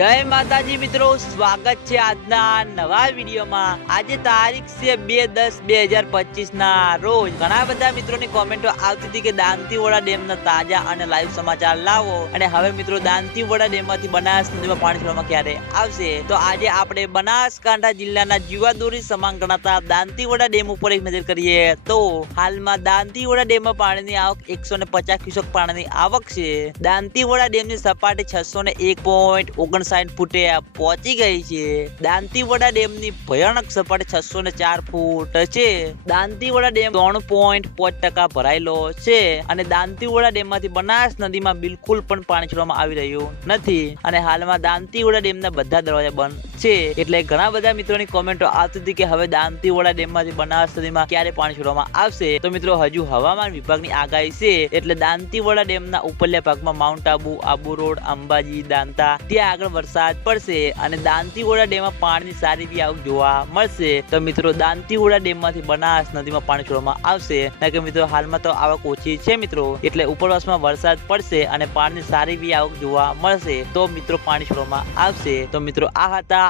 જય માતાજી મિત્રો, સ્વાગત છે આજના નવા વિડીયોમાં. આજે તારીખ છે બે દસ બે હજાર પચીસ ના રોજ. ઘણા બધા મિત્રોની કોમેન્ટો આવતી હતી કે દાંતીવોડા ડેમ ના તાજા અને લાઈવ સમાચાર લાવો. અને હવે મિત્રો, દાંતીવોડા ડેમમાંથી બનાસ નદીમાં પાણી છોડવામાં ક્યારે આવશે? તો આજે આપણે બનાસકાંઠા જિલ્લાના જીવાદોરી સમાન ગણાતા દાંતીવોડા ડેમ ઉપર એક નજર કરીએ તો હાલમાં દાંતીવાડા ડેમમાં પાણીની આવક એકસો ને પચાસ ક્યુસેક પાણીની આવક છે. દાંતીવાડા ડેમની સપાટી છસો ને એક પોઈન્ટ ઓગણસાઠ ફૂટે પહોંચી ગઈ છે. દાંતીવાડા ડેમની ભયાનક સપાટી છસો ને ચાર ફૂટ છે. દાંતીવાડા ડેમ ત્રણ પોઈન્ટ પાંચ ટકા ભરાયેલો છે અને દાંતીવાડા ડેમમાંથી બનાસ નદીમાં બિલકુલ પણ પાણી છોડવામાં આવી રહ્યું નથી. અને હાલમાં દાંતીવાડા ડેમના બધા દરવાજા બંધ છે. એટલે ઘણા બધા મિત્રોની કોમેન્ટો આવતી હતી કે હવે દાંતીવાડા ડેમમાંથી બનાસ નદીમાં ક્યારે પાણી છોડવામાં આવશે? તો મિત્રો, હજુ હવામાન વિભાગની આગાહી છે. એટલે દાંતીવાડા ડેમના ઉપરલા ભાગમાં માઉન્ટ આબુ આબુ રોડ અંબાજી, દાંતા, ત્યાં આગળ વરસાદ પડશે અને દાંતીવાડા ડેમમાં પાણીની સારી એવી આવક જોવા મળશે. તો મિત્રો, દાંતીવાડા ડેમમાંથી બનાસ નદીમાં પાણી છોડવામાં આવશે. કારણ કે મિત્રો, હાલમાં તો આવક ઓછી છે મિત્રો. એટલે ઉપરવાસમાં વરસાદ પડશે અને પાણીની સારી એવી આવક જોવા મળશે. તો મિત્રો, પાણી છોડવામાં આવશે. તો મિત્રો, આ હતા